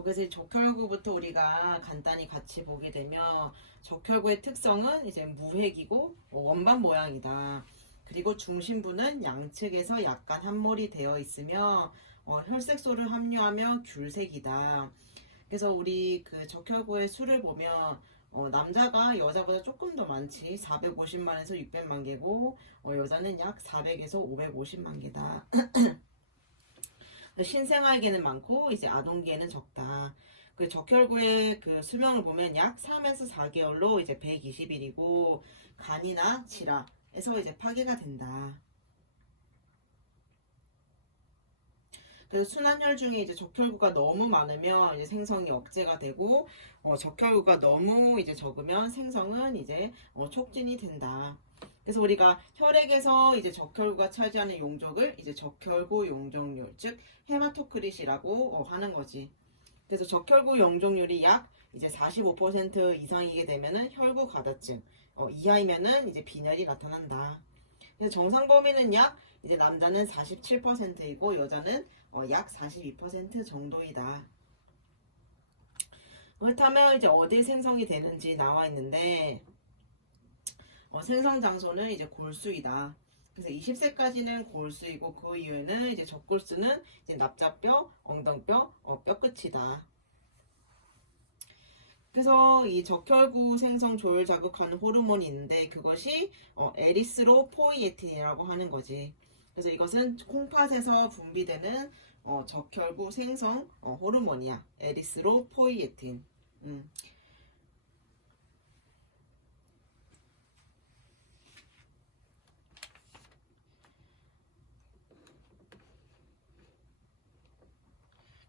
그래서 이 적혈구부터 우리가 간단히 같이 보게 되면 적혈구의 특성은 이제 무획이고 원반 모양이다. 그리고 중심부는 양측에서 약간 함몰이 되어 있으며 혈색소를 함유하며 귤색이다. 그래서 우리 그 적혈구의 수를 보면 남자가 여자보다 조금 더 많지 450만에서 600만 개고 여자는 약 400에서 550만 개다. 신생아에게는 많고 이제 아동기에는 적다. 그 적혈구의 그 수명을 보면 약 3에서 4개월로 이제 120일이고 간이나 지라에서 이제 파괴가 된다. 그래서 순환혈 중에 이제 적혈구가 너무 많으면 이제 생성이 억제가 되고 적혈구가 너무 이제 적으면 생성은 이제 촉진이 된다. 그래서 우리가 혈액에서 이제 적혈구가 차지하는 용적을 이제 적혈구 용적률, 즉 헤마토크릿이라고 하는 거지. 그래서 적혈구 용적률이 약 이제 45% 이상이게 되면은 혈구 가다증, 이하이면은 이제 빈혈이 나타난다. 그래서 정상 범위는 약 이제 남자는 47%이고 여자는 약 42% 정도이다. 그렇다면 이제 어디 생성이 되는지 나와 있는데 생성 장소는 이제 골수이다. 그래서 20세까지는 골수이고 그 이후에는 이제 적골수는 이제 납작뼈, 엉덩뼈, 뼈끝이다. 그래서 이 적혈구 생성 조율 자극하는 호르몬이 있는데 그것이 에리스로포이에틴이라고 하는 거지. 그래서 이것은 콩팥에서 분비되는 적혈구 생성 호르몬이야. 에리스로포이에틴. 음.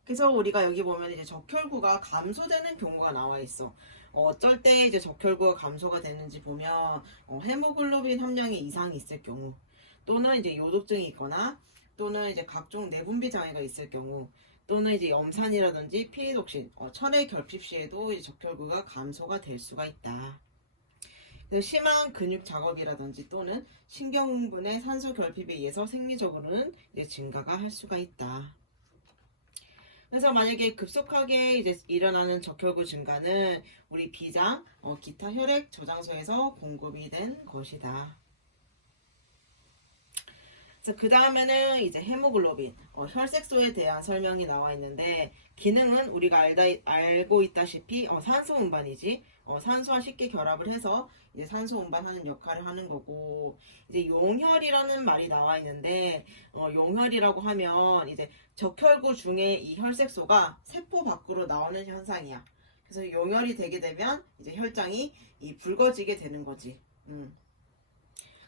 그래서 우리가 여기 보면 이제 적혈구가 감소되는 경우가 나와 있어. 어쩔 때 이제 적혈구가 감소가 되는지 보면 헤모글로빈 함량이 이상이 있을 경우 또는 이제 요독증이 있거나 또는 이제 각종 내분비 장애가 있을 경우 또는 이제 염산이라든지 피리독신, 철의 결핍 시에도 이제 적혈구가 감소가 될 수가 있다. 그래서 심한 근육 작업이라든지 또는 신경분의 산소 결핍에 의해서 생리적으로는 이제 증가가 할 수가 있다. 그래서 만약에 급속하게 이제 일어나는 적혈구 증가는 우리 비장, 기타 혈액 저장소에서 공급이 된 것이다. 그래서 그 다음에는 이제 헤모글로빈, 혈색소에 대한 설명이 나와 있는데 기능은 우리가 알고 있다시피 산소 운반이지. 산소와 쉽게 결합을 해서 이제 산소 운반하는 역할을 하는 거고 이제 용혈이라는 말이 나와 있는데 용혈이라고 하면 이제 적혈구 중에 이 혈색소가 세포 밖으로 나오는 현상이야. 그래서 용혈이 되게 되면 이제 혈장이 붉어지게 되는 거지.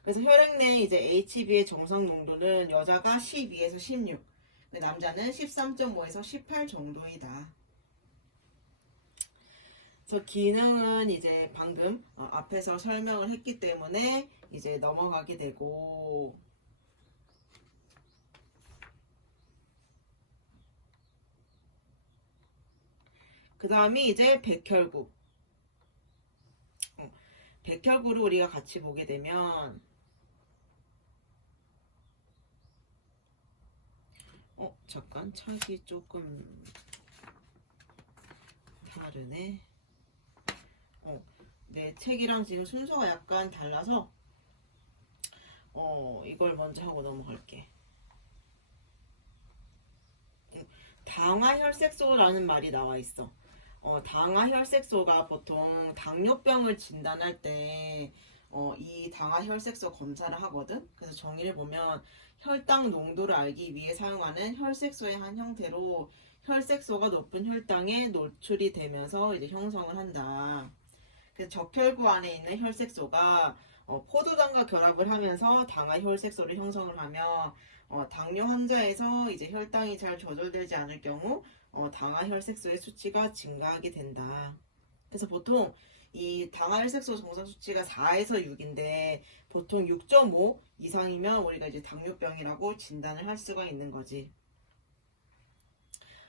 그래서 혈액 내 이제 Hb의 정상 농도는 여자가 12에서 16, 남자는 13.5에서 18 정도이다. 그래서 기능은 이제 방금 앞에서 설명을 했기 때문에 이제 넘어가게 되고 그 다음이 이제 백혈구. 백혈구를 우리가 같이 보게 되면 잠깐 책이 조금 다르네. 내 책이랑 지금 순서가 약간 달라서 이걸 먼저 하고 넘어갈게. 당화혈색소라는 말이 나와 있어. 당화혈색소가 보통 당뇨병을 진단할 때 이 당화혈색소 검사를 하거든. 그래서 정의를 보면 혈당 농도를 알기 위해 사용하는 혈색소의 한 형태로 혈색소가 높은 혈당에 노출이 되면서 이제 형성을 한다. 그래서 적혈구 안에 있는 혈색소가 포도당과 결합을 하면서 당화혈색소를 형성을 하며 당뇨 환자에서 이제 혈당이 잘 조절되지 않을 경우 당화혈색소의 수치가 증가하게 된다. 그래서 보통 이 당화혈색소 정상 수치가 4에서 6인데 보통 6.5 이상이면 우리가 이제 당뇨병이라고 진단을 할 수가 있는 거지.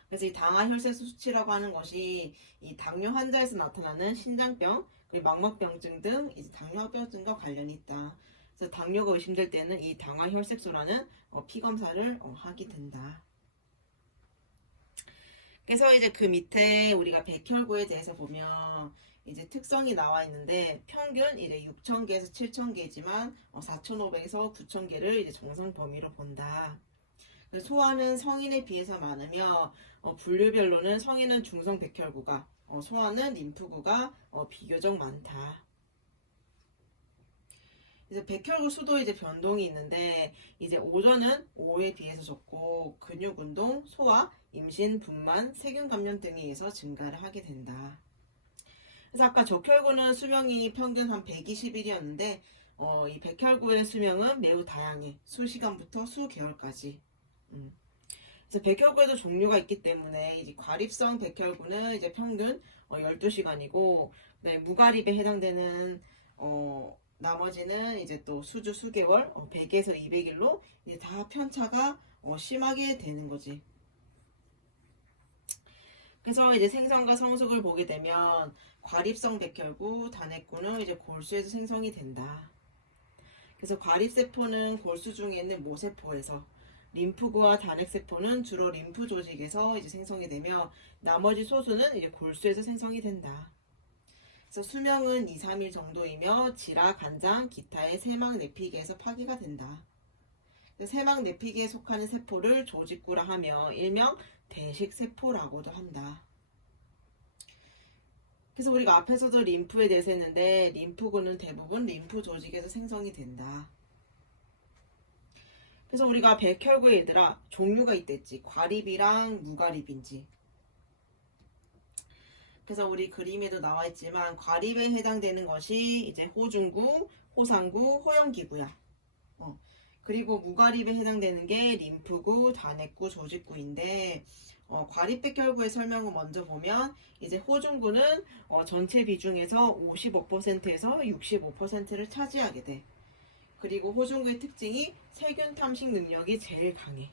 그래서 이 당화혈색소 수치라고 하는 것이 이 당뇨 환자에서 나타나는 신장병, 그리고 망막병증 등 이제 당뇨병증과 관련이 있다. 그래서 당뇨가 의심될 때는 이 당화혈색소라는 피 검사를 하게 된다. 그래서 이제 그 밑에 우리가 백혈구에 대해서 보면 이제 특성이 나와 있는데 평균 이제 6,000개에서 7,000개지만 4,500에서 9,000개를 이제 정상 범위로 본다. 소아는 성인에 비해서 많으며 분류별로는 성인은 중성 백혈구가, 소아는 림프구가 비교적 많다. 이제 백혈구 수도 이제 변동이 있는데 이제 오전은 오후에 비해서 적고 근육 운동, 소화, 임신, 분만, 세균 감염 등에 의해서 증가를 하게 된다. 그래서 아까 적혈구는 수명이 평균 한 120일이었는데 이 백혈구의 수명은 매우 다양해. 수시간부터 수개월까지. 그래서 백혈구에도 종류가 있기 때문에 이제 과립성 백혈구는 이제 평균 12시간이고 무과립에 해당되는 나머지는 이제 또 수주 수개월 100에서 200일로 이제 다 편차가 심하게 되는 거지. 그래서 이제 생성과 성숙을 보게 되면 과립성 백혈구, 단핵구는 이제 골수에서 생성이 된다. 그래서 과립세포는 골수 중에 있는 모세포에서, 림프구와 단핵세포는 주로 림프 조직에서 이제 생성이 되며 나머지 소수는 이제 골수에서 생성이 된다. 그래서 수명은 2, 3일 정도이며 지라, 간장, 기타의 세막 내피계에서 파괴가 된다. 세막 내피계에 속하는 세포를 조직구라 하며 일명 대식세포라고도 한다. 그래서 우리가 앞에서도 림프에 대해서 했는데 림프구는 대부분 림프 조직에서 생성이 된다. 그래서 우리가 백혈구의 얘들아 종류가 있댔지. 과립이랑 무과립인지. 그래서 우리 그림에도 나와 있지만 과립에 해당되는 것이 이제 호중구, 호상구, 호영기구야. 그리고 무과립에 해당되는 게 림프구, 단핵구, 조직구인데 과립 백혈구의 설명을 먼저 보면 이제 호중구는 전체 비중에서 55%에서 65%를 차지하게 돼. 그리고 호중구의 특징이 세균 탐식 능력이 제일 강해.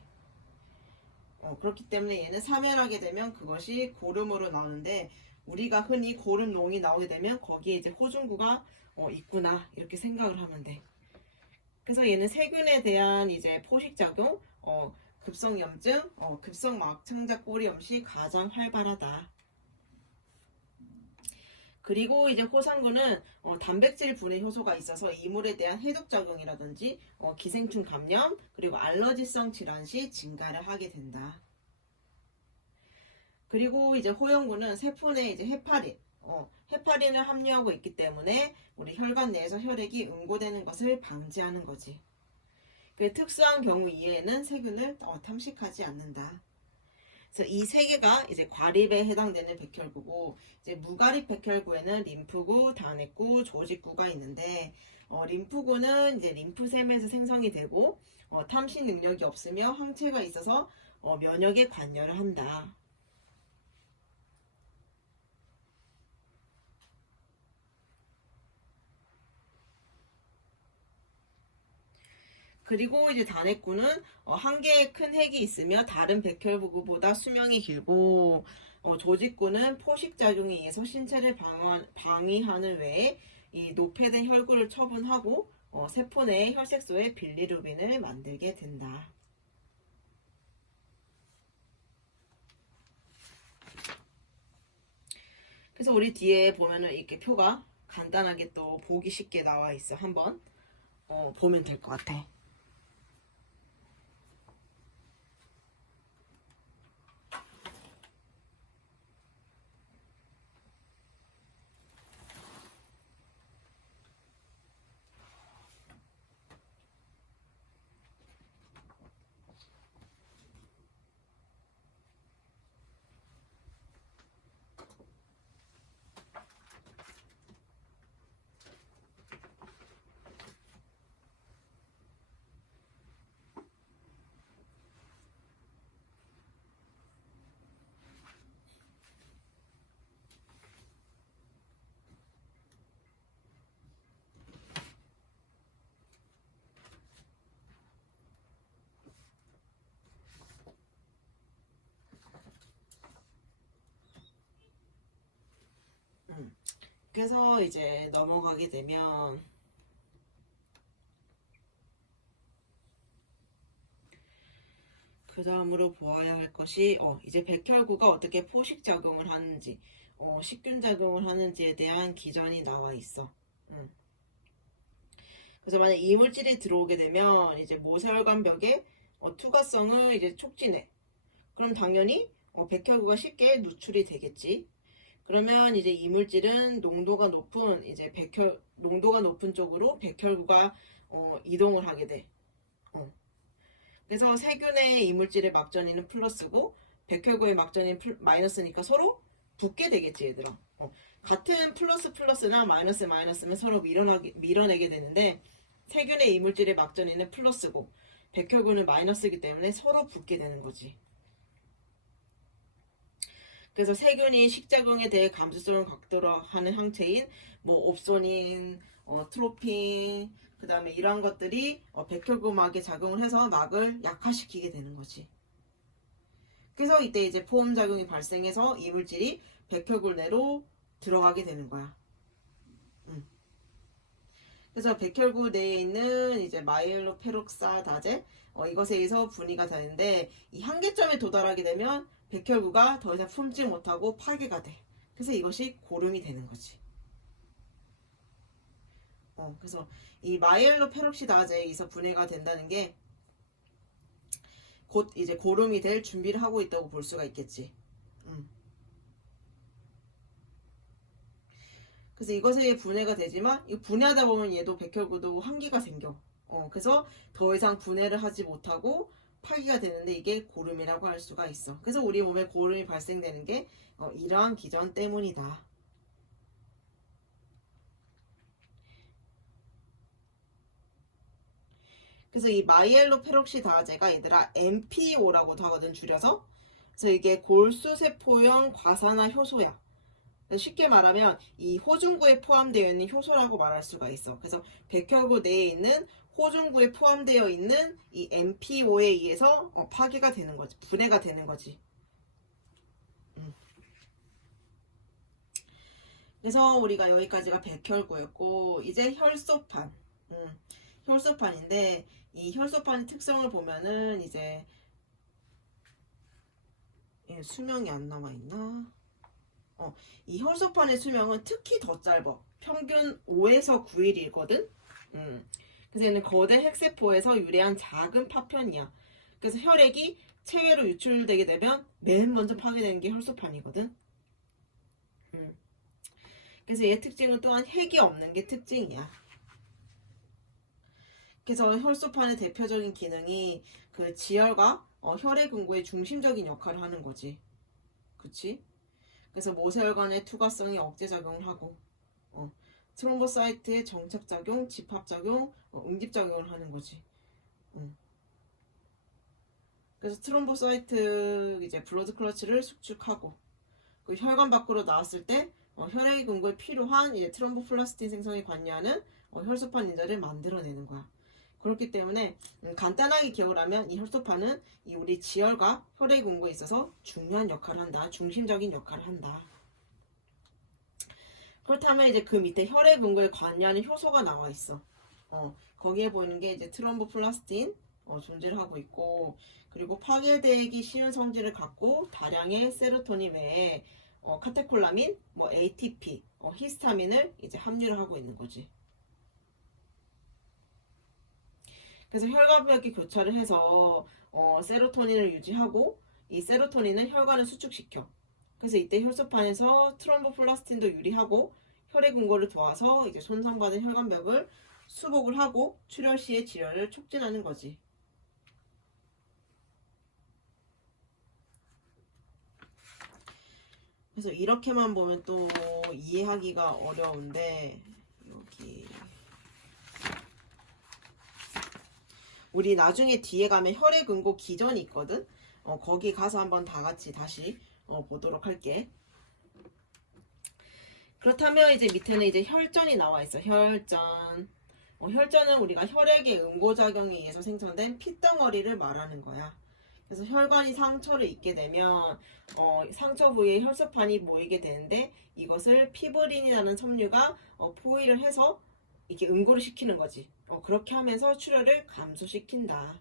그렇기 때문에 얘는 사멸하게 되면 그것이 고름으로 나오는데 우리가 흔히 고름농이 나오게 되면 거기에 이제 호중구가 있구나 이렇게 생각을 하면 돼. 그래서 얘는 세균에 대한 이제 포식작용, 급성염증, 급성막창작 꼬리염 시 가장 활발하다. 그리고 이제 호상구는 단백질 분해 효소가 있어서 이물에 대한 해독작용이라든지 기생충 감염 그리고 알러지성 질환 시 증가를 하게 된다. 그리고 이제 호영구는 세포 내에 이제 헤파린을 함유하고 있기 때문에 우리 혈관 내에서 혈액이 응고되는 것을 방지하는 거지. 그 특수한 경우 이외에는 세균을 탐식하지 않는다. 그래서 이 세 개가 이제 과립에 해당되는 백혈구고 이제 무과립 백혈구에는 림프구, 단핵구, 조직구가 있는데 림프구는 이제 림프샘에서 생성이 되고 탐식 능력이 없으며 항체가 있어서 면역에 관여를 한다. 그리고 이제 단핵구는 한 개의 큰 핵이 있으며 다른 백혈구보다 수명이 길고 조직구는 포식작용에 의해서 신체를 방위하는 외에 이 노폐된 혈구를 처분하고 세포 내의 혈색소에 빌리루빈을 만들게 된다. 그래서 우리 뒤에 보면은 이렇게 표가 간단하게 또 보기 쉽게 나와 있어. 한번 보면 될 것 같아. 그래서 이제 넘어가게 되면 그 다음으로 보아야 할 것이 이제 백혈구가 어떻게 포식작용을 하는지 식균작용을 하는지에 대한 기전이 나와 있어. 그래서 만약 이물질이 들어오게 되면 이제 모세혈관 벽에 투과성을 이제 촉진해. 그럼 당연히 백혈구가 쉽게 누출이 되겠지. 그러면 이제 이물질은 농도가 높은 이제 농도가 높은 쪽으로 백혈구가 이동을 하게 돼. 그래서 세균의 이물질의 막전이는 플러스고 백혈구의 막전이 마이너스니까 서로 붙게 되겠지 얘들아. 같은 플러스나 마이너스면 서로 밀어내게 되는데 세균의 이물질의 막전이는 플러스고 백혈구는 마이너스이기 때문에 서로 붙게 되는 거지. 그래서 세균이 식작용에 대해 감수성을 갖도록 하는 항체인 옵소닌, 트로핀, 그 다음에 이러한 것들이 백혈구막에 작용을 해서 막을 약화시키게 되는 거지. 그래서 이때 이제 포홈작용이 발생해서 이물질이 백혈구 내로 들어가게 되는 거야. 그래서 백혈구 내에 있는 이제 마이엘로페록사다제 이것에 의해서 분해가 되는데 이 한계점에 도달하게 되면 백혈구가 더 이상 품지 못하고 파괴가 돼. 그래서 이것이 고름이 되는 거지. 그래서 이 마이엘로페록시다제에 의해서 분해가 된다는 게 곧 이제 고름이 될 준비를 하고 있다고 볼 수가 있겠지. 그래서 이것에 분해가 되지만 이 분해하다 보면 얘도 백혈구도 한계가 생겨. 그래서 더 이상 분해를 하지 못하고 파기가 되는데 이게 고름이라고 할 수가 있어. 그래서 우리 몸에 고름이 발생되는 게 이러한 기전 때문이다. 그래서 이 마이엘로페록시다제가 얘들아 MPO라고도 하거든 줄여서. 그래서 이게 골수세포형 과산화 효소야. 쉽게 말하면 이 호중구에 포함되어 있는 효소라고 말할 수가 있어. 그래서 백혈구 내에 있는 호중구에 포함되어 있는 이 MPO에 의해서 파괴가 되는 거지. 분해가 되는 거지. 그래서 우리가 여기까지가 백혈구였고 이제 혈소판. 혈소판인데 이 혈소판의 특성을 보면은 이제 수명이 안 나와 있나? 이 혈소판의 수명은 특히 더 짧아. 평균 5에서 9일이거든. 그래서 얘는 거대 핵세포에서 유래한 작은 파편이야. 그래서 혈액이 체외로 유출되게 되면 맨 먼저 파괴되는 게 혈소판이거든. 그래서 얘의 특징은 또한 핵이 없는 게 특징이야. 그래서 혈소판의 대표적인 기능이 그 지혈과 혈액 응고의 중심적인 역할을 하는 거지. 그치? 그래서 모세혈관의 투과성이 억제작용을 하고 트롬보사이트의 정착작용, 집합작용, 응집작용을 하는 거지. 그래서 트롬보사이트 이제 블러드 클러치를 수축하고 그 혈관 밖으로 나왔을 때 혈액 응고에 필요한 이제 트롬보플라스틴 생성에 관여하는 혈소판 인자를 만들어내는 거야. 그렇기 때문에 간단하게 기억을 하면 이 혈소판은 이 우리 지혈과 혈액 응고에 있어서 중요한 역할을 한다. 중심적인 역할을 한다. 그렇다면 이제 그 밑에 혈액 응고에 관여하는 효소가 나와 있어. 거기에 보이는 게 이제 트롬보플라스틴 존재를 하고 있고 그리고 파괴되기 쉬운 성질을 갖고 다량의 세로토닌 외에 카테콜라민, ATP, 히스타민을 이제 함유를 하고 있는 거지. 그래서 혈관벽이 교차를 해서 세로토닌을 유지하고 이 세로토닌은 혈관을 수축시켜. 그래서 이때 혈소판에서 트롬보플라스틴도 유리하고 혈액 응고를 도와서 이제 손상받은 혈관벽을 수복을 하고 출혈 시의 질혈을 촉진하는 거지. 그래서 이렇게만 보면 또 이해하기가 어려운데 여기 우리 나중에 뒤에 가면 혈액 응고 기전이 있거든. 거기 가서 한번 다 같이 다시 보도록 할게. 그렇다면 이제 밑에는 이제 혈전이 나와 있어. 혈전. 혈전은 우리가 혈액의 응고작용에 의해서 생성된 핏덩어리를 말하는 거야. 그래서 혈관이 상처를 입게 되면 상처 부위에 혈소판이 모이게 되는데 이것을 피브린이라는 섬유가 포위를 해서 이렇게 응고를 시키는 거지. 그렇게 하면서 출혈을 감소시킨다.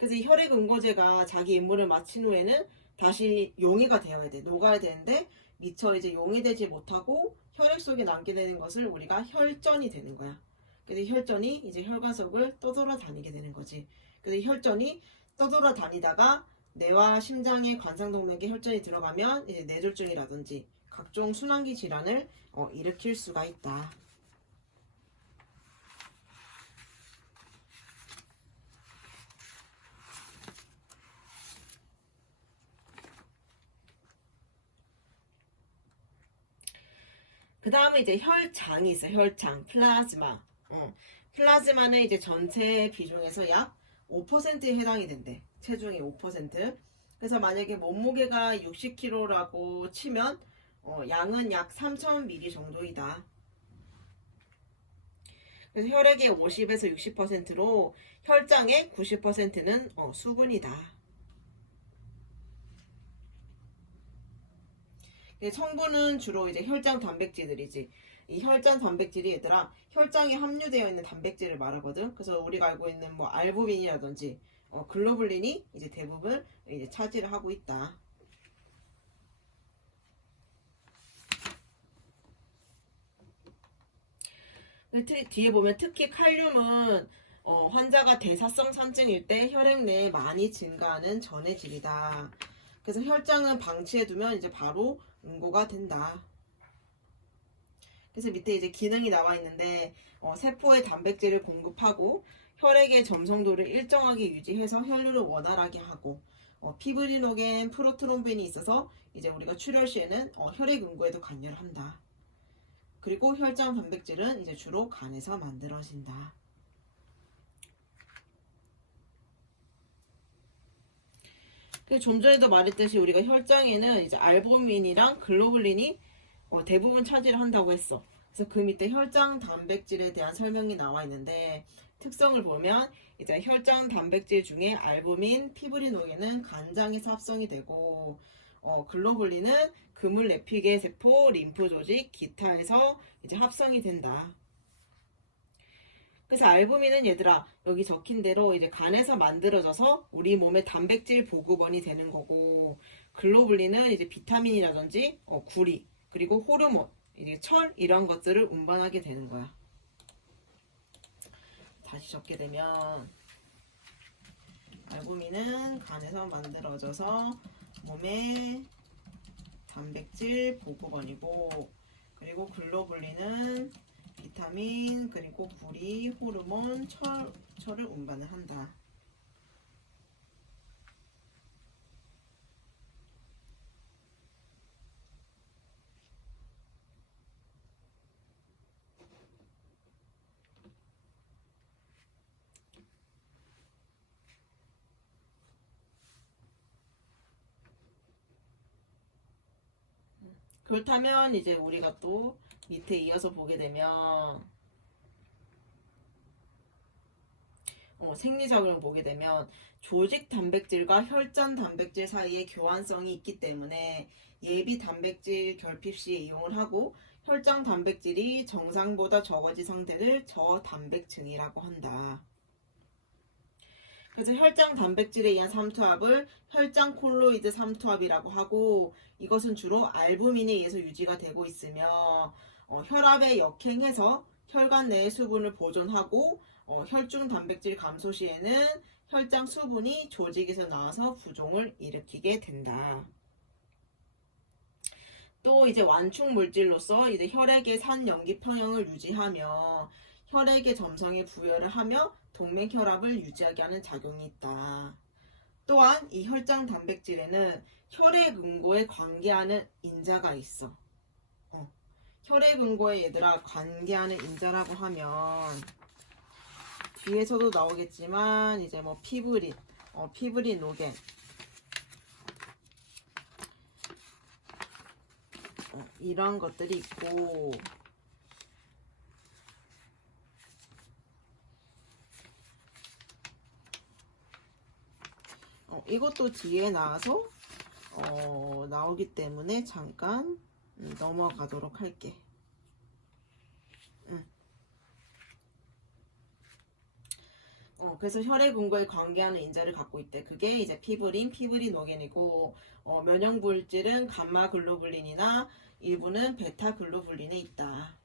그래서 이 혈액응고제가 자기 임무를 마친 후에는 다시 용해가 되어야 돼. 녹아야 되는데 미처 이제 용해되지 못하고 혈액 속에 남게 되는 것을 우리가 혈전이 되는 거야. 그래서 혈전이 이제 혈관 속을 떠돌아다니게 되는 거지. 그래서 혈전이 떠돌아다니다가 뇌와 심장의 관상동맥에 혈전이 들어가면 이제 뇌졸중이라든지 각종 순환기 질환을 일으킬 수가 있다. 그 다음에 이제 혈장이 있어요. 혈장, 플라즈마. 플라즈마는 이제 전체 비중에서 약 5%에 해당이 된대. 체중의 5%. 그래서 만약에 몸무게가 60kg라고 치면 양은 약 3000ml 정도이다. 그래서 혈액의 50에서 60%로 혈장의 90%는 수분이다. 성분은 주로 이제 혈장 단백질들이지. 이 혈장 단백질이 얘들아 혈장에 함유되어 있는 단백질을 말하거든. 그래서 우리가 알고 있는 뭐 알부민이라든지 글로불린이 이제 대부분 이제 차지를 하고 있다. 뒤에 보면 특히 칼륨은 환자가 대사성 산증일 때 혈액 내에 많이 증가하는 전해질이다. 그래서 혈장은 방치해두면 이제 바로 응고가 된다. 그래서 밑에 이제 기능이 나와 있는데 세포에 단백질을 공급하고 혈액의 점성도를 일정하게 유지해서 혈류를 원활하게 하고 피브리노겐, 프로트롬빈이 있어서 이제 우리가 출혈 시에는 혈액 응고에도 관여를 한다. 그리고 혈장 단백질은 이제 주로 간에서 만들어진다. 좀 전에도 말했듯이 우리가 혈장에는 이제 알부민이랑 글로불린이 대부분 차지를 한다고 했어. 그래서 그 밑에 혈장 단백질에 대한 설명이 나와 있는데 특성을 보면 이제 혈장 단백질 중에 알부민, 피브리노겐은 간장에서 합성이 되고 글로불린은 그물 내피계 세포, 림프 조직, 기타에서 이제 합성이 된다. 그래서 알부민은 얘들아 여기 적힌 대로 이제 간에서 만들어져서 우리 몸의 단백질 보급원이 되는 거고 글로불린은 이제 비타민이라든지 구리 그리고 호르몬 이제 철 이런 것들을 운반하게 되는 거야. 다시 적게 되면 알부민은 간에서 만들어져서 몸의 단백질 보급원이고 그리고 글로불린은 비타민 그리고 구리, 호르몬, 철을 운반을 한다. 그렇다면 이제 우리가 또 밑에 이어서 보게 되면 생리작용을 보게 되면 조직 단백질과 혈전 단백질 사이에 교환성이 있기 때문에 예비 단백질 결핍 시에 이용을 하고 혈장 단백질이 정상보다 적어진 상태를 저단백증이라고 한다. 그래서 혈장 단백질에 의한 삼투압을 혈장 콜로이드 삼투압이라고 하고 이것은 주로 알부민에 의해서 유지가 되고 있으며 혈압에 역행해서 혈관 내의 수분을 보존하고 혈중 단백질 감소 시에는 혈장 수분이 조직에서 나와서 부종을 일으키게 된다. 또 이제 완충 물질로서 이제 혈액의 산염기 평형을 유지하며 혈액의 점성에 부여를 하며 동맥혈압을 유지하게 하는 작용이 있다. 또한 이 혈장 단백질에는 혈액 응고에 관계하는 인자가 있어. 혈액 응고에 얘들아 관계하는 인자라고 하면 뒤에서도 나오겠지만 이제 뭐 피브리노겐 이런 것들이 있고 이것도 뒤에 나와서 나오기 때문에 잠깐 넘어가도록 할게. 그래서 혈액응고에 관계하는 인자를 갖고 있대. 그게 이제 피브린, 피브리노겐이고, 면역물질은 감마글로불린이나 일부는 베타글로불린에 있다.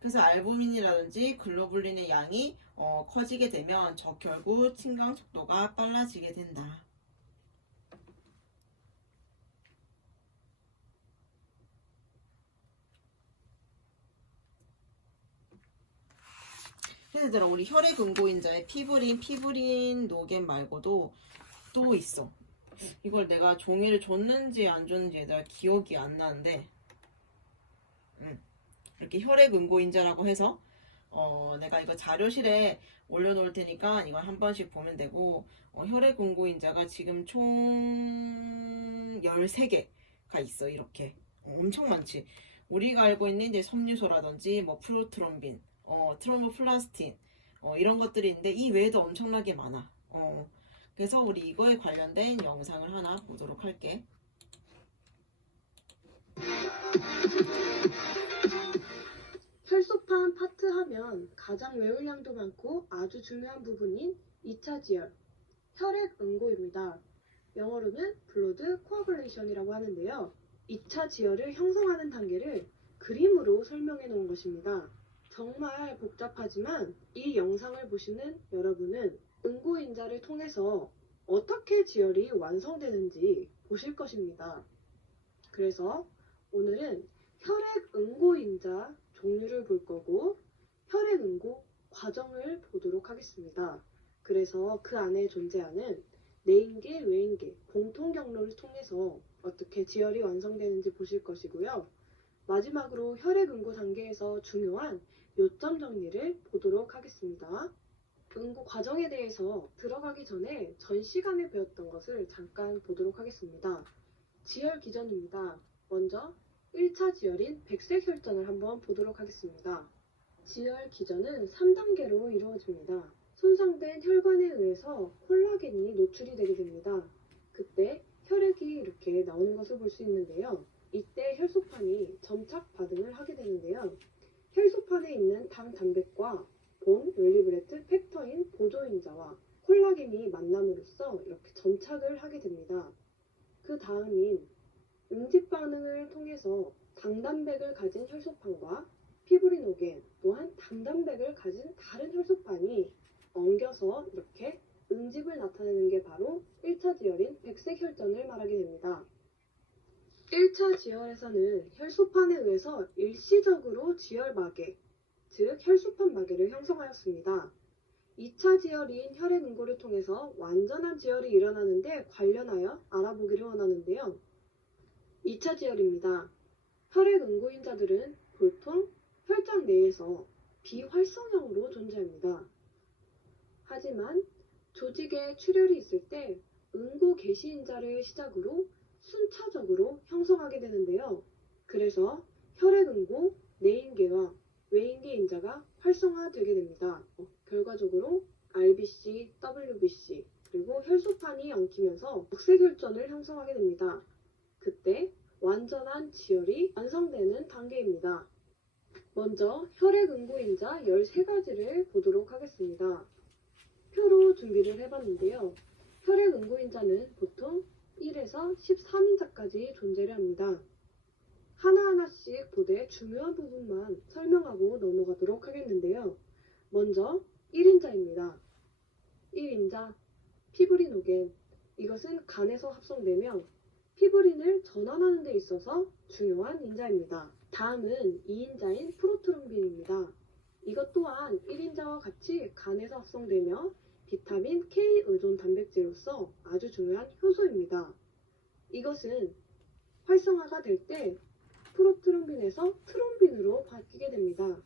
그래서 알부민이라든지 글로불린의 양이 커지게 되면 적혈구 침강 속도가 빨라지게 된다. 그래서 얘들아, 우리 혈액응고인자의 피브린 노겐 말고도 또 있어. 이걸 내가 종이를 줬는지 안 줬는지 얘들아 기억이 안 나는데, 이렇게 혈액응고인자라고 해서 내가 이거 자료실에 올려놓을 테니까 이걸 한 번씩 보면 되고, 혈액응고인자가 지금 총 13개가 있어. 이렇게 엄청 많지. 우리가 알고 있는 이제 섬유소라든지 뭐 프로트롬빈, 트롬보플라스틴 이런 것들이 있는데 이 외에도 엄청나게 많아. 그래서 우리 이거에 관련된 영상을 하나 보도록 할게. 혈소판 파트 하면 가장 외울량도 많고 아주 중요한 부분인 2차 지열, 혈액응고입니다. 영어로는 블러드 코아굴레이션이라고 하는데요. 2차 지열을 형성하는 단계를 그림으로 설명해 놓은 것입니다. 정말 복잡하지만 이 영상을 보시는 여러분은 응고인자를 통해서 어떻게 지열이 완성되는지 보실 것입니다. 그래서 오늘은 혈액응고인자 종류를 볼 거고 혈액응고 과정을 보도록 하겠습니다. 그래서 그 안에 존재하는 내인계, 외인계, 공통 경로를 통해서 어떻게 지열이 완성되는지 보실 것이고요. 마지막으로 혈액응고 단계에서 중요한 요점 정리를 보도록 하겠습니다. 응고 과정에 대해서 들어가기 전에 전 시간에 배웠던 것을 잠깐 보도록 하겠습니다. 지열 기전입니다. 먼저 1차 지열인 백색 혈전을 한번 보도록 하겠습니다. 지열 기전은 3단계로 이루어집니다. 손상된 혈관에 의해서 콜라겐이 노출이 되게 됩니다. 그때 혈액이 이렇게 나오는 것을 볼 수 있는데요. 이때 혈소판이 점착 반응을 하게 되는데요. 혈소판에 있는 당 단백과 본 웰리브레트 팩터인 보조인자와 콜라겐이 만남으로써 이렇게 점착을 하게 됩니다. 그 다음인 응집 반응을 통해서 당단백을 가진 혈소판과 피브리노겐 또한 당단백을 가진 다른 혈소판이 엉겨서 이렇게 응집을 나타내는 게 바로 1차 지열인 백색 혈전을 말하게 됩니다. 1차 지열에서는 혈소판에 의해서 일시적으로 지열 마개, 즉 혈소판 마개를 형성하였습니다. 2차 지열인 혈액응고를 통해서 완전한 지열이 일어나는데 관련하여 알아보기를 원하는데요. 2차 지열입니다. 혈액응고인자들은 보통 혈장 내에서 비활성형으로 존재합니다. 하지만 조직에 출혈이 있을 때 응고 개시인자를 시작으로 순차적으로 형성하게 되는데요. 그래서 혈액응고 내인계와 외인계 인자가 활성화되게 됩니다. 결과적으로 RBC, WBC 그리고 혈소판이 엉키면서 백색혈전을 형성하게 됩니다. 그때 완전한 지열이 완성되는 단계입니다. 먼저 혈액응고인자 13가지를 보도록 하겠습니다. 표로 준비를 해봤는데요. 혈액응고인자는 보통 1에서 13인자까지 존재를 합니다. 하나하나씩 보되 중요한 부분만 설명하고 넘어가도록 하겠는데요. 먼저 1인자입니다. 1인자 피브리노겐. 이것은 간에서 합성되며 피브린을 전환하는 데 있어서 중요한 인자입니다. 다음은 2인자인 프로트롬빈입니다. 이것 또한 1인자와 같이 간에서 합성되며 비타민 K 의존 단백질로서 아주 중요한 효소입니다. 이것은 활성화가 될 때 프로트롬빈에서 트롬빈으로 바뀌게 됩니다.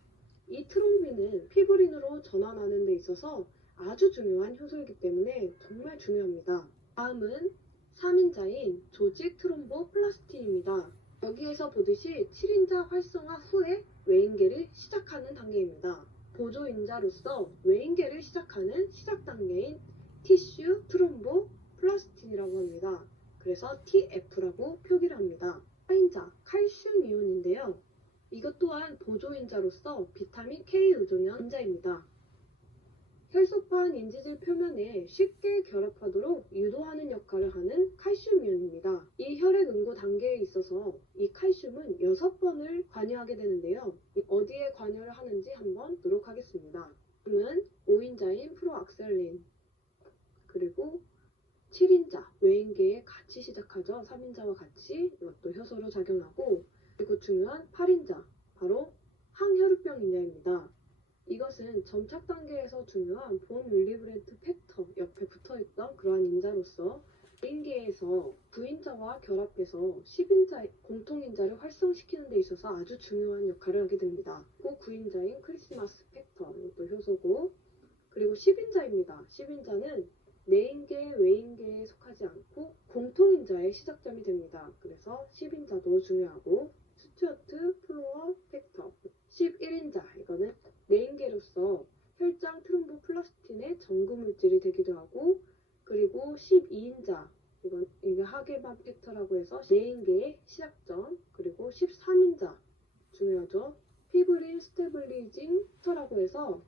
이 트롬빈은 피브린으로 전환하는 데 있어서 아주 중요한 효소이기 때문에 정말 중요합니다. 다음은 3인자인 조직 트롬보플라스틴입니다. 여기에서 보듯이 7인자 활성화 후에 외인계를 시작하는 단계입니다. 보조인자로서 외인계를 시작하는 시작 단계인 티슈 트롬보플라스틴이라고 합니다. 그래서 TF라고 표기를 합니다. 4인자 칼슘 이온인데요. 이것 또한 보조인자로서 비타민 K 의존형 인자입니다. 혈소판 인지질 표면에 쉽게 결합하도록 유도하는 역할을 하는 칼슘이온입니다. 이 혈액 응고 단계에 있어서 이 칼슘은 6번을 관여하게 되는데요. 어디에 관여를 하는지 한번 보도록 하겠습니다. 다음은 5인자인 프로악셀린, 그리고 7인자, 외인계에 같이 시작하죠. 3인자와 같이 이것도 효소로 작용하고, 그리고 중요한 8인자, 바로 항혈우병 인자입니다. 이것은 점착 단계에서 중요한 본 윌리브렌트 팩터 옆에 붙어있던 그러한 인자로서 외인계에서 9인자와 결합해서 10인자 공통인자를 활성시키는 데 있어서 아주 중요한 역할을 하게 됩니다. 그 9인자인 크리스마스 팩터, 이것도 효소고, 그리고 10인자입니다. 10인자는 내인계, 외인계에 속하지 않고 공통인자의 시작점이 됩니다. 그래서 10인자도 중요하고, 스튜어트 플로어 팩터, 11인자, 이거는 내인계로서 혈장 트롬보플라스틴의 전구물질이 되기도 하고, 그리고 12인자, 이게 하게반 팩터라고 해서 내인계의 시작점, 그리고 13인자, 중요하죠. 피브린 스테빌리징 팩터라고 해서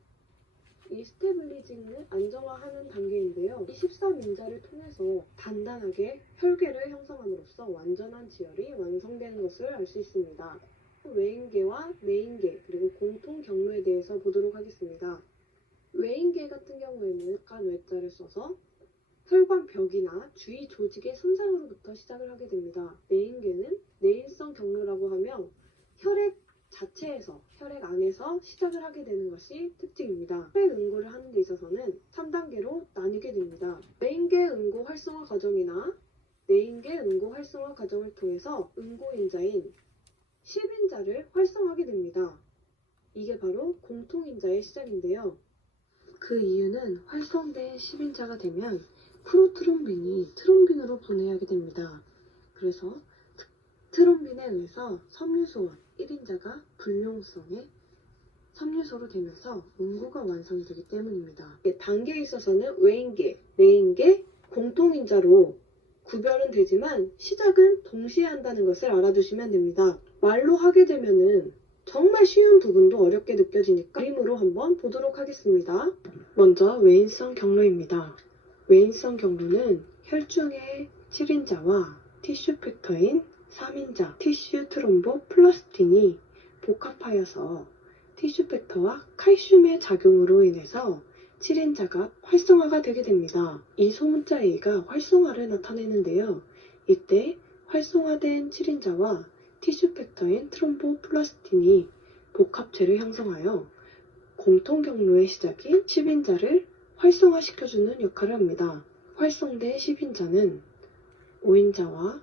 이 스테빌리징을 안정화하는 단계인데요. 이 13인자를 통해서 단단하게 혈궤를 형성함으로써 완전한 지혈이 완성되는 것을 알 수 있습니다. 외인계와 내인계, 그리고 공통 경로에 대해서 보도록 하겠습니다. 외인계 같은 경우에는 약간 외자를 써서 혈관벽이나 주위 조직의 손상으로부터 시작을 하게 됩니다. 내인계는 내인성 경로라고 하며 혈액 자체에서, 혈액 안에서 시작을 하게 되는 것이 특징입니다. 혈액 응고를 하는 데 있어서는 3단계로 나뉘게 됩니다. 외인계 응고 활성화 과정이나 내인계 응고 활성화 과정을 통해서 응고인자인 10인자를 활성화하게 됩니다. 이게 바로 공통인자의 시작인데요. 그 이유는 활성된 10인자가 되면 프로트롬빈이 트롬빈으로 분해하게 됩니다. 그래서 트롬빈에 의해서 섬유소원 1인자가 불용성의 섬유소로 되면서 응고가 완성이 되기 때문입니다. 단계에 있어서는 외인계, 내인계, 공통인자로 구별은 되지만 시작은 동시에 한다는 것을 알아두시면 됩니다. 말로 하게 되면은 정말 쉬운 부분도 어렵게 느껴지니까 그림으로 한번 보도록 하겠습니다. 먼저 외인성 경로입니다. 외인성 경로는 혈중의 7인자와 티슈 팩터인 3인자 티슈 트롬보 플라스틴이 복합하여서 티슈 팩터와 칼슘의 작용으로 인해서 7인자가 활성화가 되게 됩니다. 이 소문자 A가 활성화를 나타내는데요. 이때 활성화된 7인자와 티슈 팩터인 트롬보 플라스틴이 복합체를 형성하여 공통 경로의 시작인 10인자를 활성화시켜주는 역할을 합니다. 활성된 10인자는 5인자와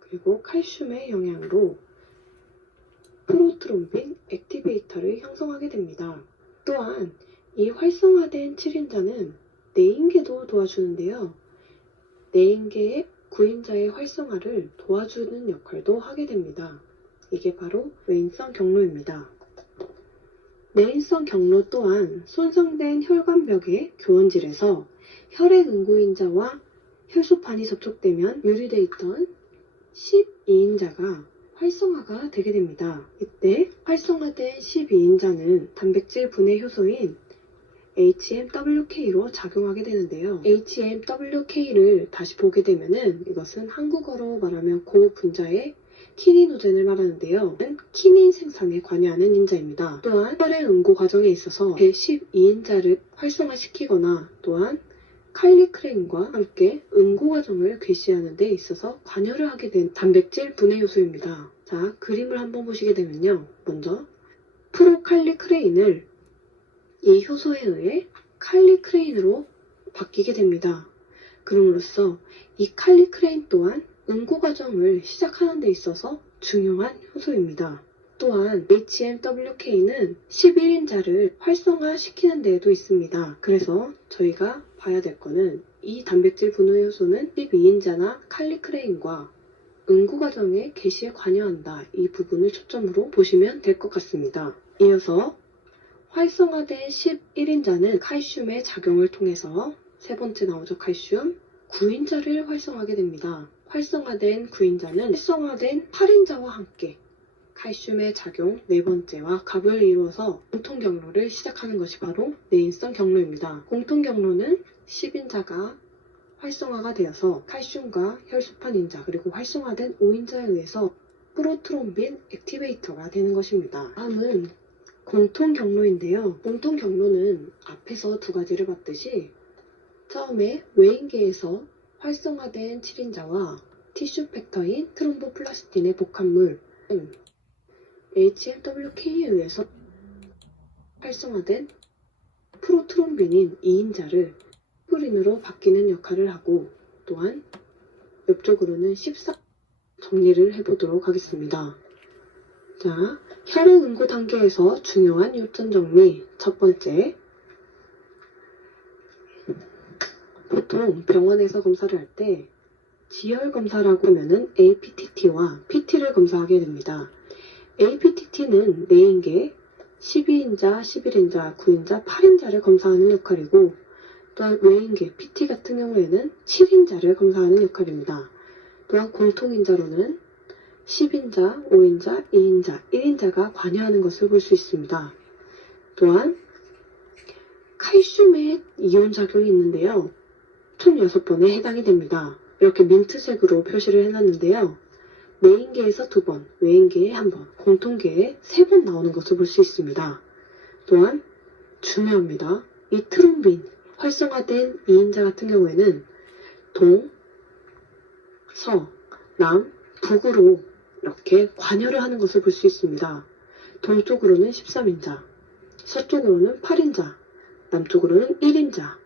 그리고 칼슘의 영향으로 프로트롬빈 액티베이터를 형성하게 됩니다. 또한 이 활성화된 7인자는 내인계도 도와주는데요. 내인계의 9인자의 활성화를 도와주는 역할도 하게 됩니다. 이게 바로 외인성 경로입니다. 내인성 경로 또한 손상된 혈관벽의 교원질에서 혈액 응고인자와 혈소판이 접촉되면 유리되어 있던 12인자가 활성화가 되게 됩니다. 이때 활성화된 12인자는 단백질 분해 효소인 HMWK로 작용하게 되는데요. HMWK를 다시 보게 되면은 이것은 한국어로 말하면 고분자의 키니노젠을 말하는데요. 키닌 생산에 관여하는 인자입니다. 또한 혈액 응고 과정에 있어서 12인자를 활성화시키거나 또한 칼리크레인과 함께 응고 과정을 개시하는 데 있어서 관여를 하게 된 단백질 분해 효소입니다. 자, 그림을 한번 보시게 되면요. 먼저 프로칼리크레인을 이 효소에 의해 칼리크레인으로 바뀌게 됩니다. 그럼으로써 이 칼리크레인 또한 응고 과정을 시작하는 데 있어서 중요한 효소입니다. 또한 HMWK는 11인자를 활성화시키는 데에도 있습니다. 그래서 저희가 봐야 될 거는 이 단백질 분해 효소는 12인자나 칼리크레인과 응고 과정의 개시에 관여한다. 이 부분을 초점으로 보시면 될 것 같습니다. 이어서 활성화된 11인자는 칼슘의 작용을 통해서 세 번째 나오죠. 칼슘 9인자를 활성화하게 됩니다. 활성화된 9인자는 활성화된 8인자와 함께 칼슘의 작용 네 번째와 갑을 이루어서 공통 경로를 시작하는 것이 바로 내인성 경로입니다. 공통 경로는 10인자가 활성화가 되어서 칼슘과 혈소판 인자 그리고 활성화된 5인자에 의해서 프로트롬빈 액티베이터가 되는 것입니다. 다음은 공통 경로인데요. 공통 경로는 앞에서 두 가지를 봤듯이 처음에 외인계에서 활성화된 7인자와 티슈 팩터인 트롬보플라스틴의 복합물 HMWK에 의해서 활성화된 프로트롬빈인 2인자를 프린으로 바뀌는 역할을 하고 또한 옆쪽으로는 14 정리를 해보도록 하겠습니다. 자, 혈액 응고 단계에서 중요한 요점 정리 첫 번째 보통 병원에서 검사를 할 때 지혈 검사라고 하면은 APTT와 PT를 검사하게 됩니다. APTT는 내인계 12인자, 11인자, 9인자, 8인자를 검사하는 역할이고 또한 외인계 PT 같은 경우에는 7인자를 검사하는 역할입니다. 또한 공통인자로는 10인자, 5인자, 2인자, 1인자가 관여하는 것을 볼 수 있습니다. 또한 칼슘의 이온 작용이 있는데요. 총 6번에 해당이 됩니다. 이렇게 민트색으로 표시를 해놨는데요. 내인계에서 2번, 외인계에 1번, 공통계에 3번 나오는 것을 볼 수 있습니다. 또한 중요합니다. 이 트롬빈, 활성화된 2인자 같은 경우에는 동, 서, 남, 북으로 이렇게 관여를 하는 것을 볼 수 있습니다. 동쪽으로는 13인자, 서쪽으로는 8인자, 남쪽으로는 1인자,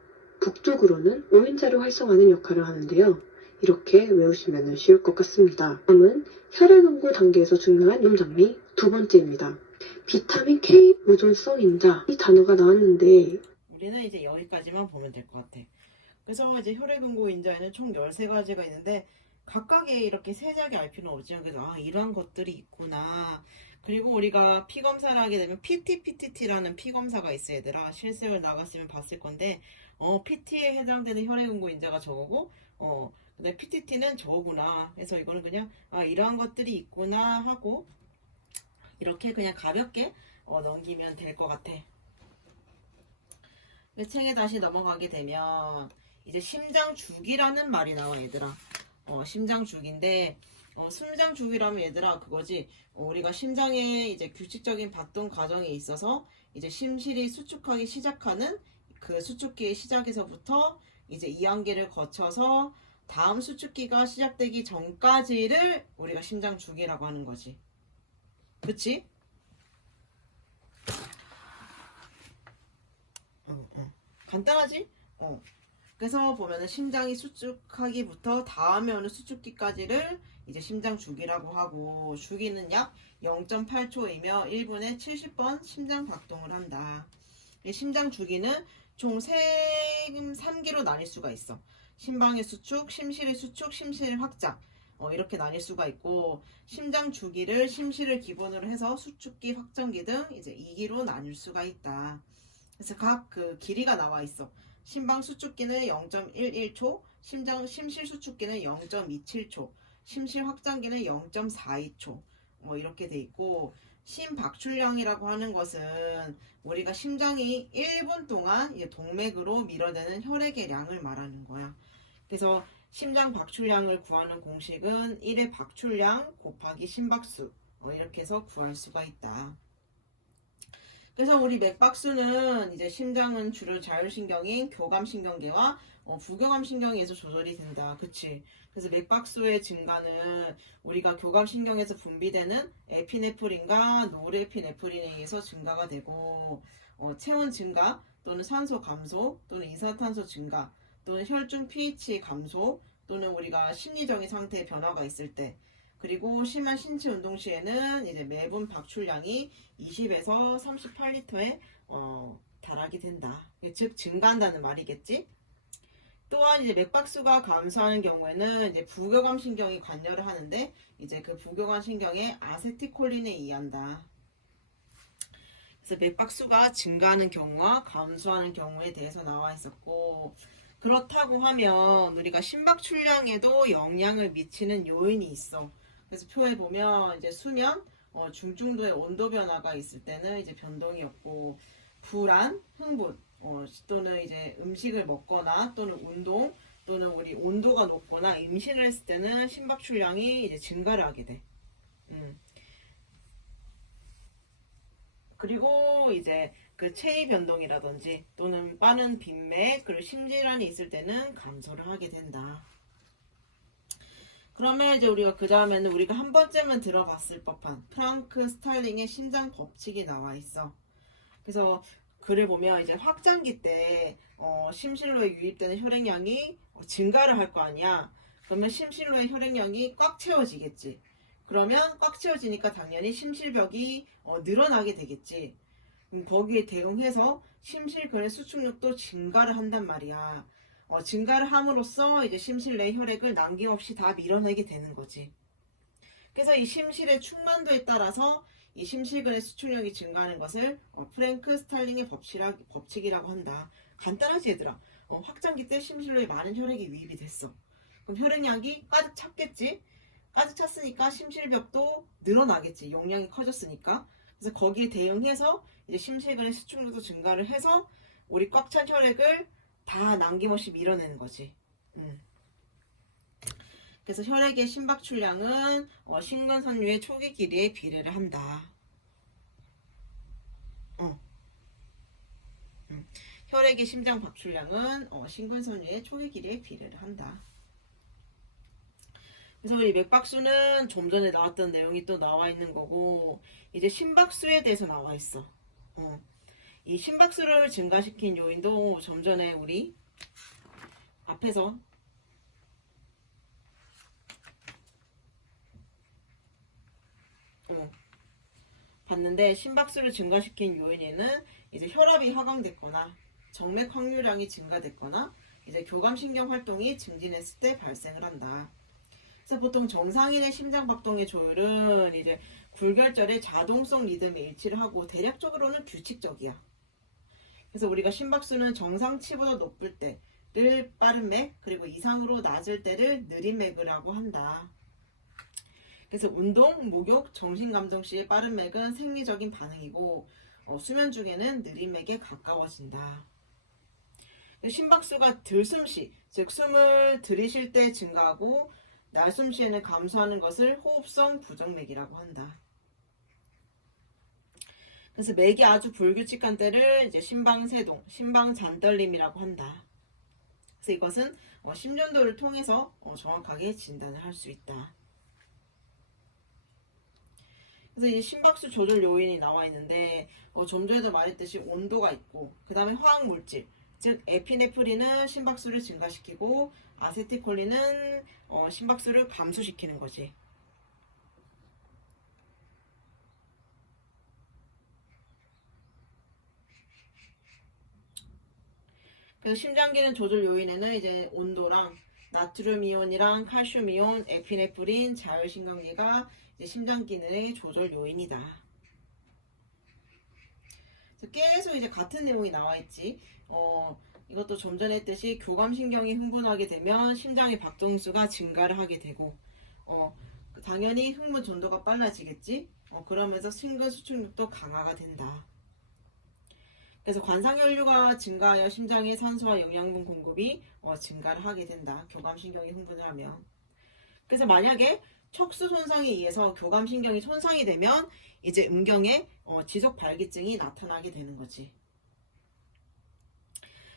북쪽으로는 5인자를 활성화하는 역할을 하는데요. 이렇게 외우시면 쉬울 것 같습니다. 다음은 혈액 응고 단계에서 중요한 용정리 두 번째입니다. 비타민 K 의존성 인자 이 단어가 나왔는데 우리는 이제 여기까지만 보면 될 것 같아. 그래서 이제 혈액 응고 인자에는 총 13가지가 있는데 각각의 이렇게 세세하게 알 필요는 없지만 그래서 이러한 것들이 있구나. 그리고 우리가 피 검사를 하게 되면 PT라는 피 검사가 있어 얘들아. 실습을 나갔으면 봤을 건데 PT에 해당되는 혈액 응고 인자가 저거고 근데 PTT는 저거구나. 그래서 이거는 그냥 이러한 것들이 있구나 하고 이렇게 그냥 가볍게 넘기면 될 것 같아. 책에 다시 넘어가게 되면 이제 심장 주기라는 말이 나와 얘들아. 심장 주기인데 심장 주기라면 얘들아 그거지. 우리가 심장에 이제 규칙적인 박동 과정에 있어서 이제 심실이 수축하기 시작하는 그 수축기의 시작에서부터 이제 2단계를 거쳐서 다음 수축기가 시작되기 전까지를 우리가 심장 주기라고 하는 거지. 그치? 간단하지? 그래서 보면은 심장이 수축하기부터 다음에 오는 수축기까지를 이제 심장 주기라고 하고 주기는 약 0.8초이며 1분에 70번 심장 박동을 한다. 이 심장 주기는 총 3기로 나뉠 수가 있어. 심방의 수축, 심실의 수축, 심실의 확장. 이렇게 나뉠 수가 있고 심장 주기를 심실을 기본으로 해서 수축기, 확장기 등 이제 2기로 나눌 수가 있다. 그래서 각 그 길이가 나와 있어. 심방 수축기는 0.11초, 심실 수축기는 0.27초, 심실 확장기는 0.42초. 이렇게 돼 있고 심박출량이라고 하는 것은 우리가 심장이 1분 동안 이제 동맥으로 밀어내는 혈액의 량을 말하는 거야. 그래서 심장 박출량을 구하는 공식은 1의 박출량 곱하기 심박수 이렇게 해서 구할 수가 있다. 그래서 우리 맥박수는 이제 심장은 주로 자율신경인 교감신경계와 부교감신경에 의해서 조절이 된다. 그치? 그래서 맥박수의 증가는 우리가 교감신경에서 분비되는 에피네프린과 노르에피네프린에 의해서 증가가 되고 체온 증가 또는 산소 감소 또는 이산탄소 증가 또는 혈중 pH 감소 또는 우리가 심리적인 상태의 변화가 있을 때 그리고 심한 신체 운동 시에는 이제 매분 박출량이 20에서 38리터에 달하게 된다. 즉 증가한다는 말이겠지. 또한 이제 맥박수가 감소하는 경우에는 이제 부교감 신경이 관여를 하는데 이제 그 부교감 신경의 아세틸콜린에 의한다. 그래서 맥박수가 증가하는 경우와 감소하는 경우에 대해서 나와 있었고 그렇다고 하면 우리가 심박출량에도 영향을 미치는 요인이 있어. 그래서 표에 보면 이제 수면, 중증도의 온도 변화가 있을 때는 이제 변동이 없고, 불안, 흥분, 또는 이제 음식을 먹거나 또는 운동 또는 우리 온도가 높거나 임신을 했을 때는 심박출량이 이제 증가를 하게 돼. 그리고 이제 그 체위 변동이라든지 또는 빠른 빈맥 그리고 심질환이 있을 때는 감소를 하게 된다. 그러면 이제 우리가 그 다음에는 우리가 한 번쯤은 들어봤을 법한 프랑크 스탈링의 심장 법칙이 나와 있어. 그래서 글을 보면 이제 확장기 때 심실로에 유입되는 혈액량이 증가를 할 거 아니야. 그러면 심실로의 혈액량이 꽉 채워지겠지. 그러면 꽉 채워지니까 당연히 심실벽이 늘어나게 되겠지. 거기에 대응해서 심실근의 수축력도 증가를 한단 말이야. 증가를 함으로써 이제 심실 내 혈액을 남김없이 다 밀어내게 되는 거지. 그래서 이 심실의 충만도에 따라서 이 심실근의 수축력이 증가하는 것을 프랭크 스탈링의 법칙이라고 한다. 간단하지 얘들아. 확장기 때 심실로에 많은 혈액이 유입이 됐어. 그럼 혈액량이 가득 찼겠지. 가득 찼으니까 심실벽도 늘어나겠지. 용량이 커졌으니까. 그래서 거기에 대응해서 이제 심실근의 수축력도 증가를 해서 우리 꽉 찬 혈액을 다 남김없이 밀어내는 거지. 그래서 혈액의 심박출량은 심근선유의 초기 길이에 비례를 한다. 혈액의 심장 박출량은 심근선유의 초기 길이에 비례를 한다. 그래서 이 맥박수는 좀 전에 나왔던 내용이 또 나와 있는 거고, 이제 심박수에 대해서 나와 있어. 이 심박수를 증가시킨 요인도 좀 전에 우리 앞에서 봤는데, 심박수를 증가시킨 요인에는 이제 혈압이 하강됐거나 정맥 확률량이 증가됐거나 이제 교감신경 활동이 증진했을 때 발생을 한다. 그래서 보통 정상인의 심장박동의 조율은 이제 굴결절의 자동성 리듬에 일치를 하고 대략적으로는 규칙적이야. 그래서 우리가 심박수는 정상치보다 높을 때를 빠른 맥, 그리고 이상으로 낮을 때를 느린 맥이라고 한다. 그래서 운동, 목욕, 정신감동 시의 빠른 맥은 생리적인 반응이고 수면 중에는 느린 맥에 가까워진다. 심박수가 들숨시, 즉 숨을 들이쉴 때 증가하고 날숨 시에는 감소하는 것을 호흡성 부정맥이라고 한다. 그래서 맥이 아주 불규칙한 때를 이제 심방세동, 심방잔떨림이라고 한다. 그래서 이것은 심전도를 통해서 정확하게 진단을 할 수 있다. 그래서 이 심박수 조절 요인이 나와 있는데 좀 전에도 말했듯이 온도가 있고 그 다음에 화학물질, 즉 에피네프린은 심박수를 증가시키고 아세틸콜린은 심박수를 감소시키는 거지. 그래서 심장기능 조절 요인에는 이제 온도랑 나트륨 이온이랑 칼슘 이온, 에피네프린, 자율신경계가 이제 심장 기능의 조절 요인이다. 계속 이제 같은 내용이 나와 있지. 이것도 좀 전에 했듯이 교감신경이 흥분하게 되면 심장의 박동수가 증가를 하게 되고, 당연히 흥분 전도가 빨라지겠지. 그러면서 심근 수축력도 강화가 된다. 그래서 관상혈류가 증가하여 심장의 산소와 영양분 공급이 증가를 하게 된다. 교감신경이 흥분을 하면. 그래서 만약에 척수 손상에 의해서 교감신경이 손상이 되면 이제 음경에 지속 발기증이 나타나게 되는 거지.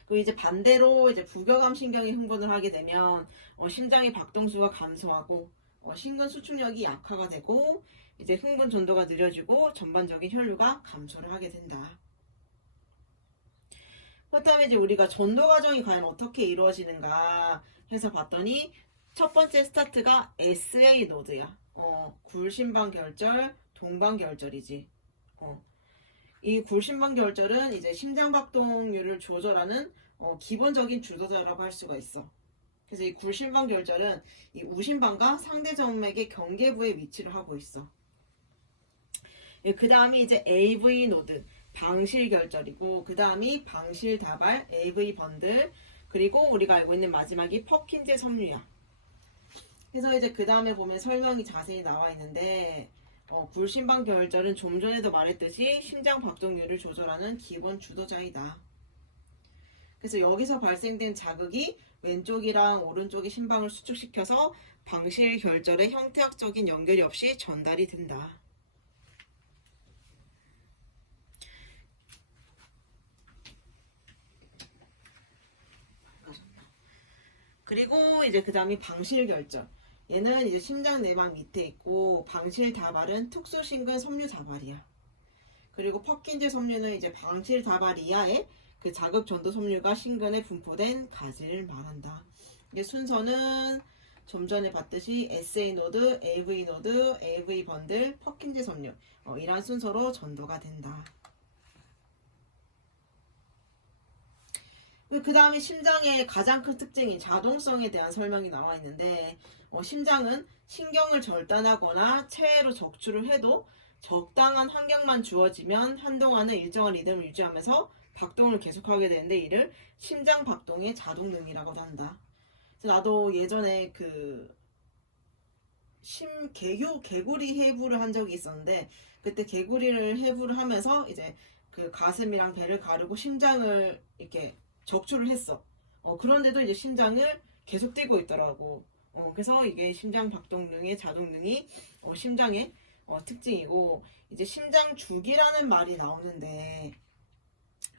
그리고 이제 반대로 이제 부교감신경이 흥분을 하게 되면 심장의 박동수가 감소하고 심근 수축력이 약화가 되고 이제 흥분 전도가 느려지고 전반적인 혈류가 감소를 하게 된다. 그렇다면 이제 우리가 전도 과정이 과연 어떻게 이루어지는가 해서 봤더니 첫 번째 스타트가 SA 노드야. 굴심방결절, 동방결절이지. 이 굴심방결절은 이제 심장박동률을 조절하는 기본적인 주도자라고 할 수가 있어. 그래서 이 굴심방결절은 이 우심방과 상대정맥의 경계부에 위치를 하고 있어. 그 다음이 이제 AV 노드, 방실결절이고 그 다음이 방실다발, AV 번들, 그리고 우리가 알고 있는 마지막이 퍼킨즈 섬유야. 그래서 이제 그 다음에 보면 설명이 자세히 나와 있는데 불심방 결절은 좀 전에도 말했듯이 심장 박동률을 조절하는 기본 주도자이다. 그래서 여기서 발생된 자극이 왼쪽이랑 오른쪽의 심방을 수축시켜서 방실 결절의 형태학적인 연결이 없이 전달이 된다. 그리고 이제 그 다음이 방실 결절. 얘는 이제 심장 내막 밑에 있고 방실 다발은 특수심근 섬유 다발이야. 그리고 퍼킨즈 섬유는 이제 방실 다발 이하에 그 자극 전도 섬유가 심근에 분포된 가지를 말한다. 이게 순서는 좀 전에 봤듯이 SA 노드, AV 노드, AV 번들, 퍼킨즈 섬유 이런 순서로 전도가 된다. 그 다음에 심장의 가장 큰 특징인 자동성에 대한 설명이 나와 있는데 심장은 신경을 절단하거나 체외로 적출을 해도 적당한 환경만 주어지면 한동안은 일정한 리듬을 유지하면서 박동을 계속하게 되는데 이를 심장 박동의 자동능이라고 한다. 그래서 나도 예전에 개구리 해부를 한 적이 있었는데 그때 개구리를 해부를 하면서 이제 그 가슴이랑 배를 가르고 심장을 이렇게 적출을 했어. 그런데도 이제 심장을 계속 뛰고 있더라고. 그래서 이게 심장 박동능의 자동능이 심장의 특징이고 이제 심장 주기라는 말이 나오는데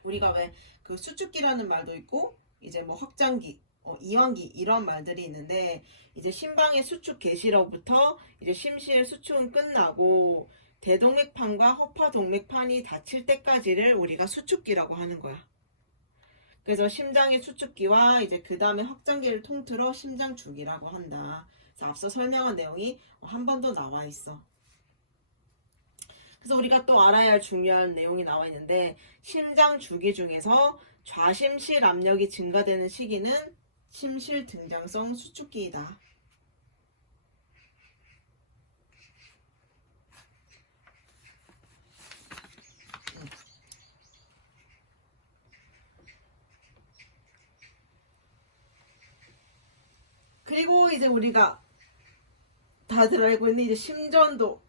우리가 왜 그 수축기라는 말도 있고 이제 뭐 확장기, 이완기 이런 말들이 있는데 이제 심방의 수축 개시로부터 이제 심실 수축은 끝나고 대동맥판과 허파동맥판이 닫힐 때까지를 우리가 수축기라고 하는 거야. 그래서 심장의 수축기와 이제 그 다음에 확장기를 통틀어 심장 주기라고 한다. 그래서 앞서 설명한 내용이 한 번 더 나와 있어. 그래서 우리가 또 알아야 할 중요한 내용이 나와 있는데 심장 주기 중에서 좌심실 압력이 증가되는 시기는 심실 등장성 수축기이다. 그리고 이제 우리가 다들 알고 있는 이제 심전도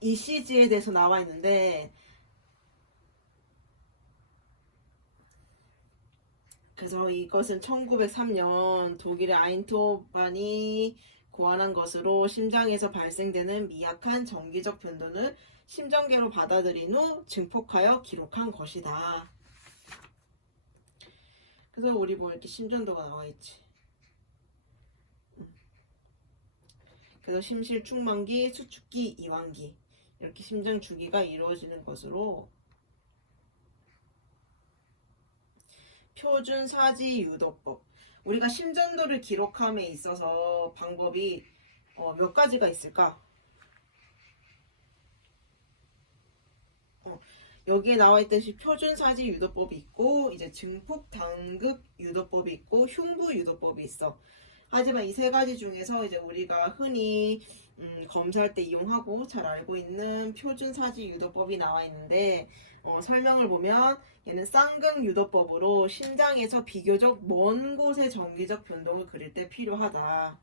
ECG에 대해서 나와 있는데 그래서 이것은 1903년 독일의 아인토반이 고안한 것으로 심장에서 발생되는 미약한 정기적 변동을 심전계로 받아들인 후 증폭하여 기록한 것이다. 그래서 우리 뭐 이렇게 심전도가 나와 있지. 그래서 심실 축만기, 수축기, 이완기 이렇게 심장 주기가 이루어지는 것으로 표준 사지 유도법. 우리가 심전도를 기록함에 있어서 방법이 몇 가지가 있을까? 여기에 나와 있듯이 표준 사지 유도법이 있고 이제 증폭 당급 유도법이 있고 흉부 유도법이 있어. 하지만 이 세 가지 중에서 이제 우리가 흔히 검사할 때 이용하고 잘 알고 있는 표준 사지 유도법이 나와 있는데 설명을 보면 얘는 쌍극 유도법으로 심장에서 비교적 먼 곳의 정기적 변동을 그릴 때 필요하다.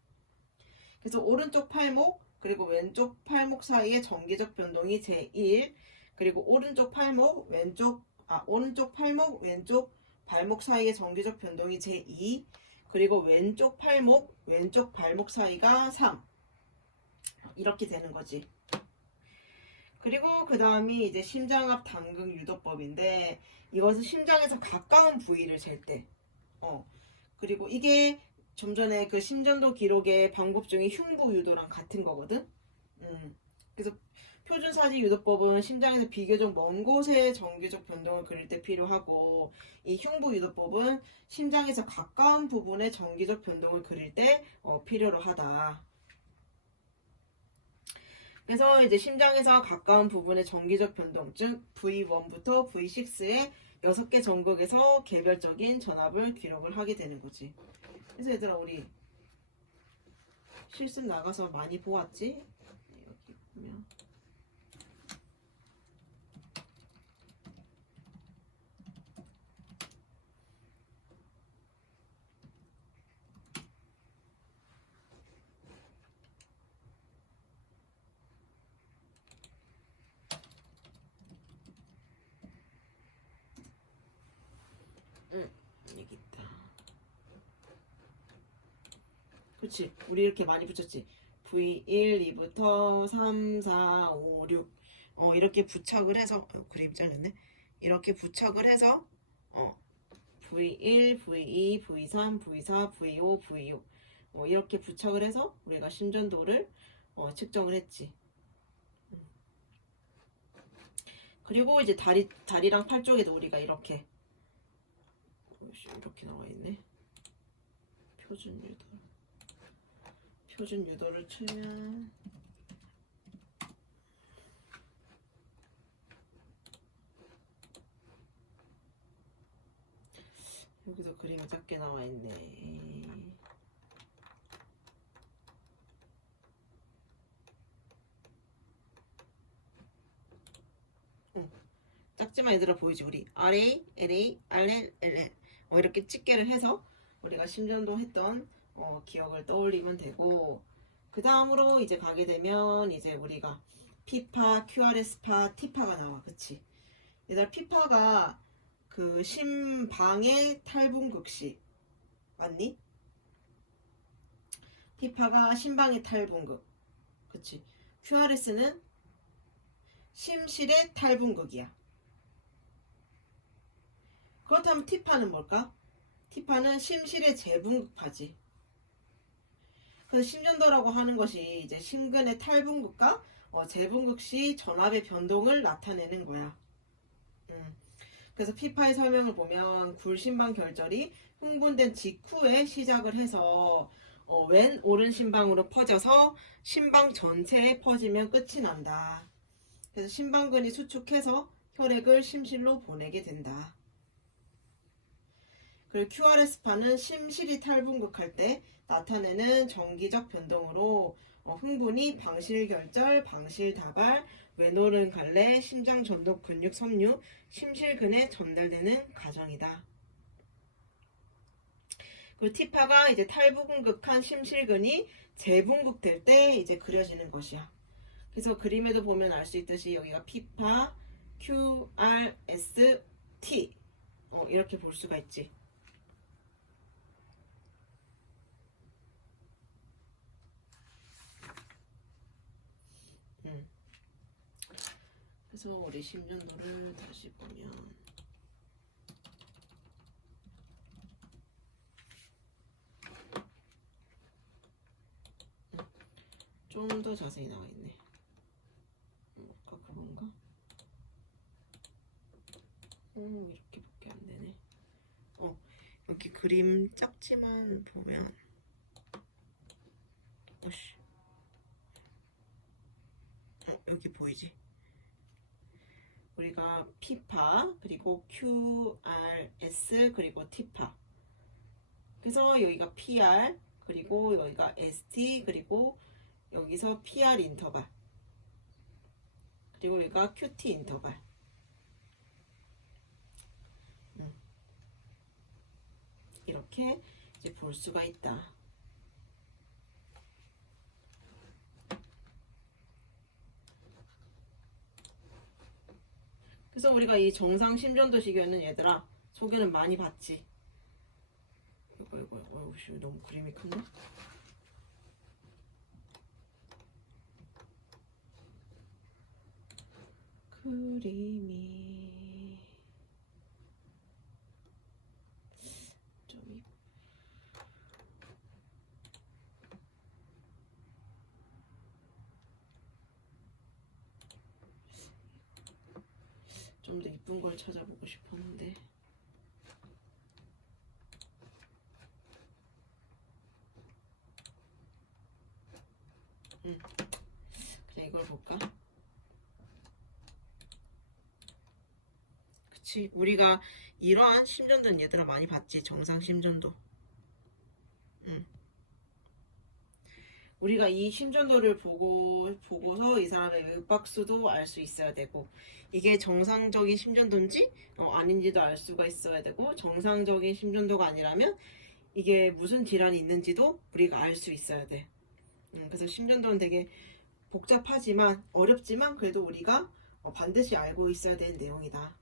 그래서 오른쪽 팔목 그리고 왼쪽 팔목 사이의 정기적 변동이 제1 그리고 오른쪽 팔목 왼쪽 발목 사이의 정기적 변동이 제2 그리고 왼쪽 팔목 왼쪽 발목 사이가 3 이렇게 되는 거지. 그리고 그 다음이 이제 심장압 당극 유도법인데 이것은 심장에서 가까운 부위를 잴 때. 그리고 이게 좀 전에 그 심전도 기록의 방법 중에 흉부 유도랑 같은 거거든. 그래서 표준 사지 유도법은 심장에서 비교적 먼 곳의 정기적 변동을 그릴 때 필요하고 이 흉부 유도법은 심장에서 가까운 부분의 정기적 변동을 그릴 때 필요로 하다. 그래서 이제 심장에서 가까운 부분의 정기적 변동, 즉 V1부터 V6의 6개 전극에서 개별적인 전압을 기록을 하게 되는 거지. 그래서 얘들아 우리 실습 나가서 많이 보았지? 여기 보면 그치? 우리 이렇게 많이 붙였지. V1, 2부터 3, 4, 5, 6 이렇게 부착을 해서 그림 잘렸네. 이렇게 부착을 해서 V1, V2, V3, V4, V5, V6 이렇게 부착을 해서 우리가 심전도를 측정을 했지. 그리고 이제 다리랑 팔 쪽에도 우리가 이렇게 나와 있네. 표준 유도를 치면 여기서 그림이 작게 나와 있네. 작지만 얘들아 보이지? 우리 RA, LA, RL, LL 이렇게 집계를 해서 우리가 심전도 했던 기억을 떠올리면 되고, 그 다음으로 이제 가게 되면 이제 우리가 피파, QRS파, T파가 나와. 그치? 얘들아 피파가 그 심방의 탈분극시 맞니? T파가 심방의 탈분극. 그치? QRS는 심실의 탈분극이야. 그렇다면 T파는 뭘까? T파는 심실의 재분극파지. 그래서 심전도라고 하는 것이 이제 심근의 탈분극과 재분극 시 전압의 변동을 나타내는 거야. 그래서 피파의 설명을 보면 굴심방 결절이 흥분된 직후에 시작을 해서 왼 오른 심방으로 퍼져서 심방 전체에 퍼지면 끝이 난다. 그래서 심방근이 수축해서 혈액을 심실로 보내게 된다. 그리고 QRS파는 심실이 탈분극할 때 나타내는 정기적 변동으로 흥분이 방실결절, 방실다발, 외노른 갈래, 심장전동 근육 섬유, 심실근에 전달되는 과정이다. 그리고 T파가 이제 탈분극한 심실근이 재분극될 때 이제 그려지는 것이야. 그래서 그림에도 보면 알 수 있듯이 여기가 P파, QRS, T 이렇게 볼 수가 있지. 그래서 우리 심전도를 다시 보면 좀 더 자세히 나와 있네. 아까 그건가? 이렇게밖에 안 되네. 여기 그림 작지만 보면 여기 보이지? 우리가 P파 그리고 QRS 그리고 T파, 그래서 여기가 PR 그리고 여기가 ST 그리고 여기서 PR 인터벌 그리고 여기가 QT 인터벌. 이렇게 이제 볼 수가 있다. 그래서 우리가 이 정상 심전도 시계는 얘들아 소개는 많이 봤지. 이거 너무 그림이 큰가? 그림이 좀 더 이쁜 걸 찾아보고 싶었는데. 그래 이걸 볼까? 그치, 우리가 이러한 심전도는 얘들아 많이 봤지. 정상 심전도. 우리가 이 심전도를 보고서 이 사람의 맥박수도 알 수 있어야 되고, 이게 정상적인 심전도인지 아닌지도 알 수가 있어야 되고, 정상적인 심전도가 아니라면 이게 무슨 질환이 있는지도 우리가 알 수 있어야 돼. 그래서 심전도는 되게 복잡하지만 어렵지만 그래도 우리가 반드시 알고 있어야 되는 내용이다.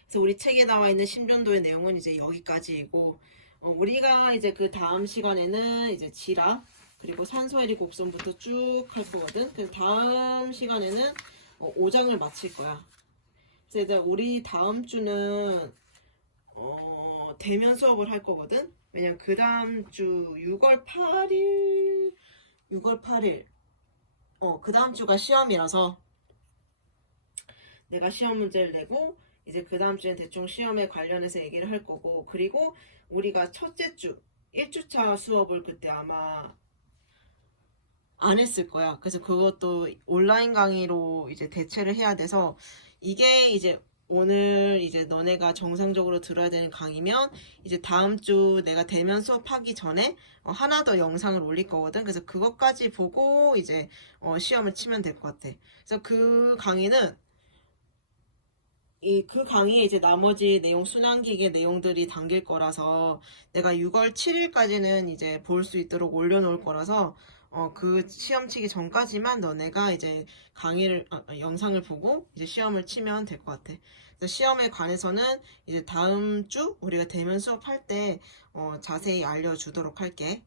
그래서 우리 책에 나와 있는 심전도의 내용은 이제 여기까지이고, 우리가 이제 그 다음 시간에는 이제 지라 그리고 산소해리 곡선부터 쭉 할 거거든. 그래서 다음 시간에는 5장을 마칠 거야. 그래서 이제 우리 다음 주는 대면 수업을 할 거거든. 왜냐면 그 다음 주 6월 8일 그 다음 주가 시험이라서 내가 시험 문제를 내고 이제 그 다음 주엔 대충 시험에 관련해서 얘기를 할 거고, 그리고 우리가 첫째 주 1주차 수업을 그때 아마 안 했을 거야. 그래서 그것도 온라인 강의로 이제 대체를 해야 돼서 이게 이제 오늘 이제 너네가 정상적으로 들어야 되는 강의면 이제 다음 주 내가 대면 수업하기 전에 하나 더 영상을 올릴 거거든. 그래서 그것까지 보고 이제 시험을 치면 될 것 같아. 그래서 그 강의는 그 강의에 이제 나머지 내용 순환기계 내용들이 담길 거라서 내가 6월 7일까지는 이제 볼 수 있도록 올려놓을 거라서 그 시험 치기 전까지만 너네가 이제 영상을 보고 이제 시험을 치면 될 것 같아. 그래서 시험에 관해서는 이제 다음 주 우리가 대면 수업할 때 자세히 알려주도록 할게.